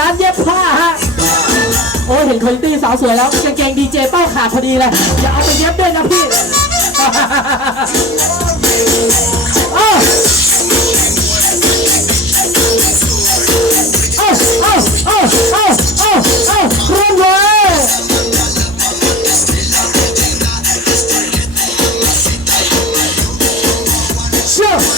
ร้านเย็บผ้าฮะ โอ้ยเห็นคุณตี้สาวสวยแล้วกงเกงดีเจเป้าขาดพอดีเลยอย่าเอาไปเย็บด้วยนะพี่โอ้าอ้าอ้าอ้าอ้ร่มเลยเชื่อ